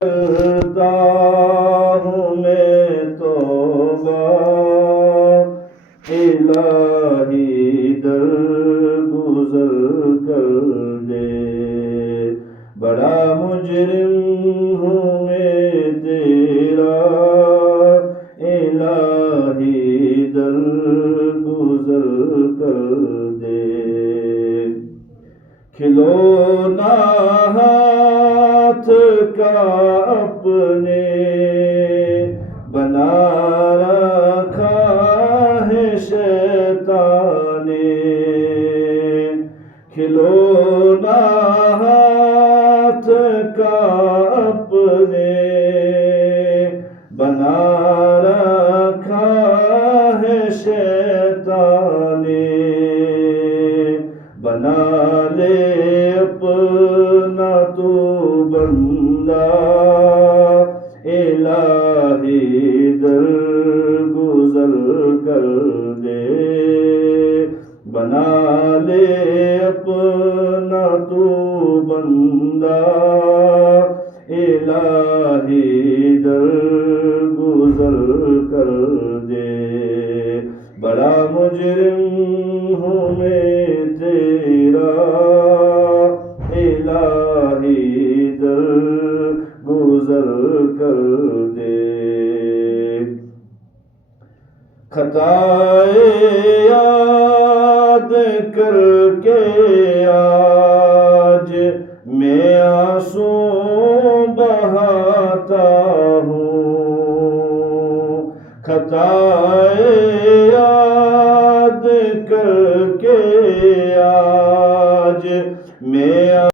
کرتا ہوں میں توبہ الہی درگزر کر دے، بڑا مجرم ہوں میں تیرا الہی درگزر کر دے، کھلونا ہاتھ کا اپنے بنا رکھا ہے شیطان نے، کھلونا ہاتھ کا اپنے بنا رکھا ہے شیطان نے، بنا لے اپنا تو بندہ الہی درگزر کر دے، بنا لے اپنا تو بندہ الہی درگزر کر دے، بڑا مجرم ہوں میں تیرا الہی درگزر کر دے، خطائے یاد کر کے آج میں آنسو بہاتا ہوں، خطائے